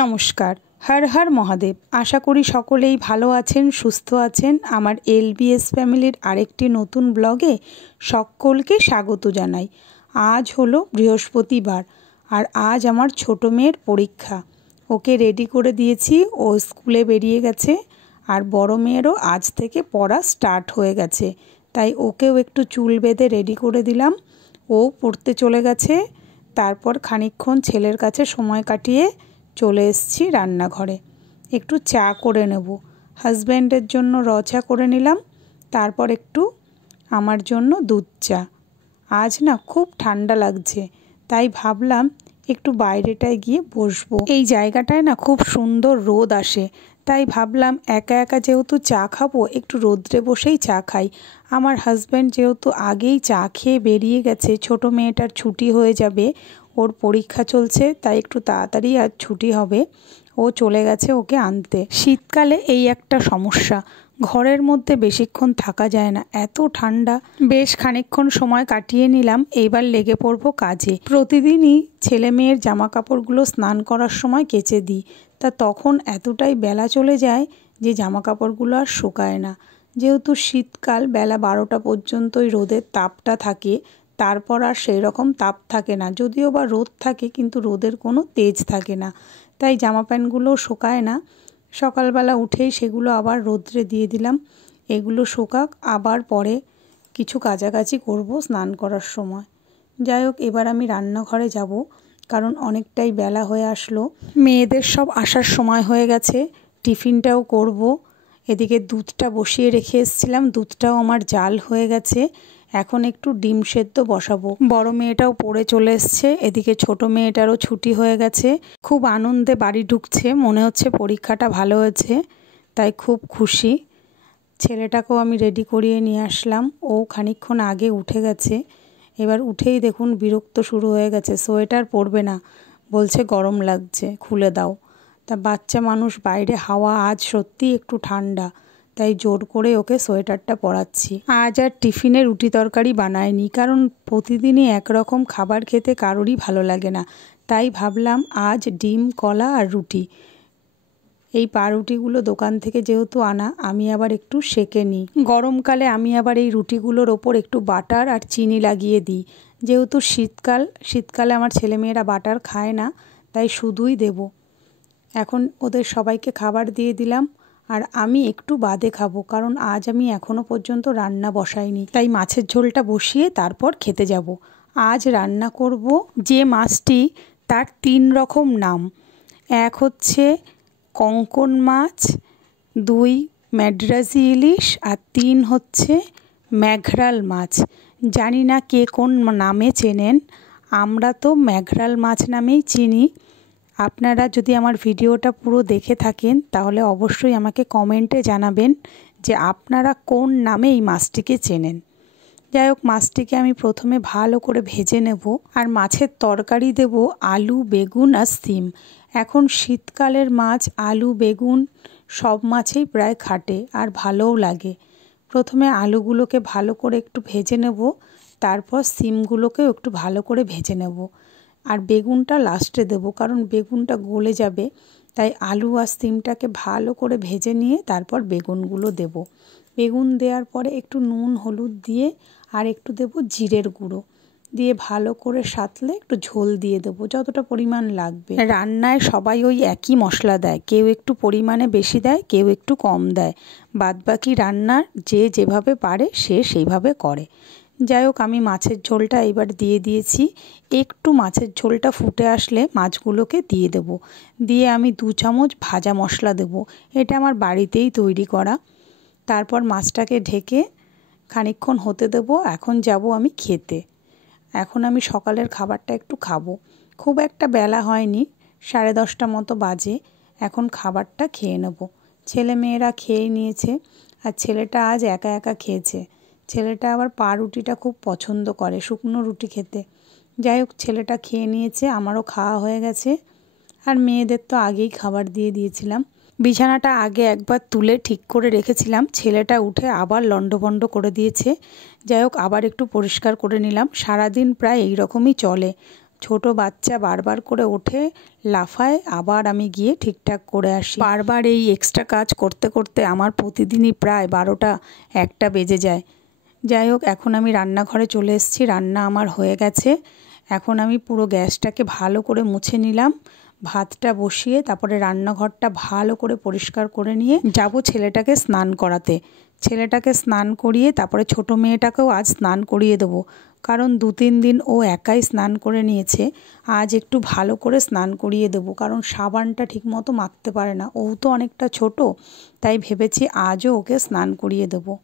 নমস্কার। হর হর মহাদেব। আশা করি সকলেই ভালো আছেন, সুস্থ আছেন। আমার এলবিএস ফ্যামিলির আরেকটি নতুন ব্লগে সকলকে স্বাগত জানাই। আজ হলো বৃহস্পতিবার আর আজ আমার ছোট মেয়ের পরীক্ষা। ওকে রেডি করে দিয়েছি, ও স্কুলে বেরিয়ে গেছে। আর বড় মেয়েরও আজ থেকে পড়া স্টার্ট হয়ে গেছে, তাই ওকেও একটু চুল বেঁধে রেডি করে দিলাম। ও পড়তে চলে গেছে। তারপর খানিকক্ষণ ছেলের কাছে সময় কাটিয়ে চলে এসেছি রান্নাঘরে। একটু চা করে নেব। হাজব্যান্ডের জন্য চা করে নিলাম, তারপর একটু আমার জন্য দুধ চা। আজ না খুব ঠান্ডা লাগছে, তাই ভাবলাম একটু বাইরেটায় গিয়ে বসবো। এই জায়গাটায় না খুব সুন্দর রোদ আসে, তাই ভাবলাম একা একা যেহেতু চা খাবো, একটু রোদ্রে বসেই চা খাই। আমার হাজব্যান্ড যেহেতু আগেই চা খেয়ে বেরিয়ে গেছে, ছোট মেয়েটার ছুটি হয়ে যাবে, ওর পরীক্ষা চলছে, তাই একটু তাড়াতাড়ি আজ ছুটি হবে। ও চলে গেছে ওকে আনতে। শীতকালে এই একটা সমস্যা, ঘরের মধ্যে বেশিক্ষণ থাকা যায় না, এত ঠান্ডা। বেশ খানিকক্ষণ সময় কাটিয়ে নিলাম, এইবার লেগে পড়বো কাজে। প্রতিদিনই ছেলে মেয়ের জামা কাপড়গুলো স্নান করার সময় কেচে দিই, তা তখন এতটাই বেলা চলে যায় যে জামা কাপড়গুলো আর শুকায় না। যেহেতু শীতকাল, বেলা 12টা পর্যন্তই রোদের তাপটা থাকে, তারপর আর সেই রকম তাপ থাকে না। যদিও বা রোদ থাকে, কিন্তু রোদের কোনো তেজ থাকে না, তাই জামা প্যান্টগুলোও শুকায় না। সকালবেলা উঠেই সেগুলো আবার রোদ্রে দিয়ে দিলাম। এগুলো শুকাক, আবার পরে কিছু কাচাকাচি করব স্নান করার সময়। যাই হোক, এবার আমি রান্নাঘরে যাব, কারণ অনেকটাই বেলা হয়ে আসলো। মেয়েদের সব আসার সময় হয়ে গেছে, টিফিনটাও করব। এদিকে দুধটা বসিয়ে রেখে এসেছিলাম, দুধটাও আমার জাল হয়ে গেছে। এখন একটু ডিম সেদ্ধ বসাবো। বড় মেয়েটাও পড়ে চলে এসছে, এদিকে ছোট মেয়েটারও ছুটি হয়ে গেছে। খুব আনন্দে বাড়ি ঢুকছে, মনে হচ্ছে পরীক্ষাটা ভালো হয়েছে, তাই খুব খুশি। ছেলেটাকেও আমি রেডি করিয়ে নিয়ে আসলাম, ও খানিকক্ষণ আগে উঠে গেছে। এবার উঠেই দেখুন বিরক্ত শুরু হয়ে গেছে, সোয়েটার পরবে না, বলছে গরম লাগছে, খুলে দাও। তা বাচ্চা মানুষ, বাইরে হাওয়া আজ সত্যি একটু ঠান্ডা, তাই জোর করে ওকে সোয়েটারটা পরাচ্ছি। আজ আর টিফিনে রুটি তরকারি বানায়নি, কারণ প্রতিদিনই একরকম খাবার খেতে কারোরই ভালো লাগে না। তাই ভাবলাম আজ ডিম, কলা আর রুটি। এই পাউরুটিগুলো দোকান থেকে যেহেতু আনা, আমি আবার একটু সেঁকে নিই। গরমকালে আমি আবার এই রুটিগুলোর ওপর একটু বাটার আর চিনি লাগিয়ে দিই। যেহেতু শীতকালে আমার ছেলেমেয়েরা বাটার খায় না, তাই শুধুই দেব। এখন ওদের সবাইকে খাবার দিয়ে দিলাম, আর আমি একটু বাদে খাবো, কারণ আজ আমি এখনো পর্যন্ত রান্না বসাইনি, তাই মাছের ঝোলটা বসিয়ে তারপর খেতে যাব। আজ রান্না করব যে মাছটি, তার 3 রকম নাম। এক হচ্ছে কঙ্কন মাছ, 2 ম্যাড্রাসি ইলিশ, আর 3 হচ্ছে ম্যাঘরাল মাছ। জানি না কে কোন নামে চেনেন, আমরা তো ম্যাঘরাল মাছ নামেই চিনি। আপনারা যদি আমার ভিডিওটা পুরো দেখে থাকেন, তাহলে অবশ্যই আমাকে কমেন্টে জানাবেন যে আপনারা কোন নামে এই মাছটিকে চেনেন। যাই হোক, মাছটিকে আমি প্রথমে ভালো করে ভেজে নেব, আর মাছের তরকারি দেব আলু, বেগুন আর শিম। এখন শীতকালের মাছ আলু, বেগুন সব মাছেই প্রায় খাটে আর ভালোও লাগে। প্রথমে আলুগুলোকে ভালো করে একটু ভেজে নেব, তারপর শিমগুলোকেও একটু ভালো করে ভেজে নেব, আর বেগুনটা লাস্টে দেব, কারণ বেগুনটা গলে যাবে। তাই আলু আর শিমটাকে ভালো করে ভেজে নিয়ে তারপর বেগুনগুলো দেব। বেগুন দেওয়ার পরে একটু নুন, হলুদ দিয়ে আর একটু দেব জিরের গুঁড়ো দিয়ে ভালো করে সাঁতলে একটু ঝোল দিয়ে দেবো, যতটা পরিমাণ লাগবে। রান্নায় সবাই ওই একই মশলা দেয়, কেউ একটু পরিমাণে বেশি দেয়, কেউ একটু কম দেয়। বাদবাকি রান্নার যে যেভাবে পারে সে সেইভাবে করে। যাই হোক, আমি মাছের ঝোলটা এবার দিয়ে দিয়েছি। একটু মাছের ঝোলটা ফুটে আসলে মাছগুলোকে দিয়ে দেব। দিয়ে আমি 2 চামচ ভাজা মশলা দেব, এটা আমার বাড়িতেই তৈরি করা। তারপর মাছটাকে ঢেকে খানিকক্ষণ হতে দেব। এখন যাব আমি খেতে। এখন আমি সকালের খাবারটা একটু খাবো। খুব একটা বেলা হয়নি, 10:30 মতো বাজে। এখন খাবারটা খেয়ে নেব। ছেলে মেয়েরা খেয়ে নিয়েছে, আর ছেলেটা আজ একা একা খেয়েছে। ছেলেটা আবার পাউরুটিটা খুব পছন্দ করে, শুকনো রুটি খেতে। যাই হোক, ছেলেটা খেয়ে নিয়েছে, আমারও খাওয়া হয়ে গেছে। আর মেয়েদের তো আগেই খাবার দিয়ে দিয়েছিলাম। বিছানাটা আগে একবার তুলে ঠিক করে রেখেছিলাম, ছেলেটা উঠে আবার লণ্ডভণ্ড করে দিয়েছে। যাই হোক, আবার একটু পরিষ্কার করে নিলাম। সারাদিন প্রায় এই রকমই চলে, ছোট বাচ্চা বারবার করে ওঠে, লাফায়, আবার আমি গিয়ে ঠিকঠাক করে আসি। বারবার এই এক্সট্রা কাজ করতে করতে আমার প্রতিদিনই প্রায় 12টা 1টা বেজে যায়। যাই হোক, এখন আমি রান্নাঘরে চলে এসেছি। রান্না আমার হয়ে গেছে। এখন আমি পুরো গ্যাসটাকে ভালো করে মুছে নিলাম, ভাতটা বসিয়ে তারপরে রান্নাঘরটা ভালো করে পরিষ্কার করে নিয়ে যাব ছেলেটাকে স্নান করাতে। ছেলেটাকে স্নান করিয়ে তারপরে ছোট মেয়েটাকেও আজ স্নান করিয়ে দেবো, কারণ 2-3 দিন ও একাই স্নান করে নিয়েছে। আজ একটু ভালো করে স্নান করিয়ে দেবো, কারণ সাবানটা ঠিকমতো মাখতে পারে না। ও তো অনেকটা ছোট, তাই ভেবেছি আজও ওকে স্নান করিয়ে দেবো।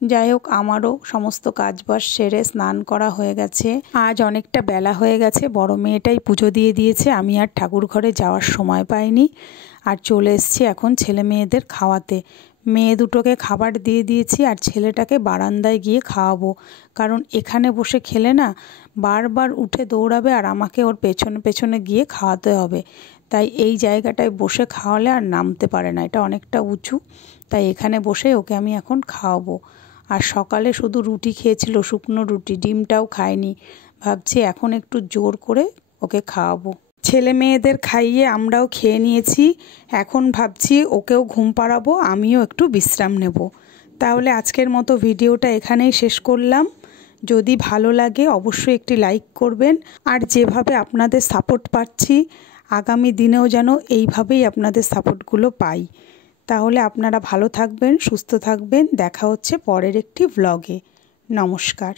যাই হোক, আমারও সমস্ত কাজবাজ সেরে স্নান করা হয়ে গেছে। আজ অনেকটা বেলা হয়ে গেছে, বড় মেয়েটাই পুজো দিয়ে দিয়েছে। আমি আর ঠাকুর ঘরে যাওয়ার সময় পাইনি, আর চলে এসেছি এখন ছেলে মেয়েদের খাওয়াতে। মেয়ে দুটোকে খাবার দিয়ে দিয়েছি, আর ছেলেটাকে বারান্দায় গিয়ে খাওয়াবো, কারণ এখানে বসে খেলে না বারবার উঠে দৌড়াবে, আর আমাকে ওর পেছনে পেছনে গিয়ে খাওয়াতে হবে। তাই এই জায়গাটায় বসে খাওয়ালে আর নামতে পারে না, এটা অনেকটা উঁচু, তাই এখানে বসে ওকে আমি এখন খাওয়াবো। আর সকালে শুধু রুটি খেয়েছিল, শুকনো রুটি, ডিমটাও খায়নি। ভাবছি এখন একটু জোর করে ওকে খাওয়াবো। ছেলে মেয়েদের খাইয়ে আমরাও খেয়ে নিয়েছি। এখন ভাবছি ওকেও ঘুম পাড়াবো, আমিও একটু বিশ্রাম নেব। তাহলে আজকের মতো ভিডিওটা এখানেই শেষ করলাম। যদি ভালো লাগে অবশ্যই একটি লাইক করবেন, আর যেভাবে আপনাদের সাপোর্ট পাচ্ছি আগামী দিনেও যেন এইভাবেই আপনাদের সাপোর্টগুলো পাই। তাহলে আপনারা ভালো থাকবেন, সুস্থ থাকবেন। দেখা হচ্ছে পরের একটি ব্লগে। নমস্কার।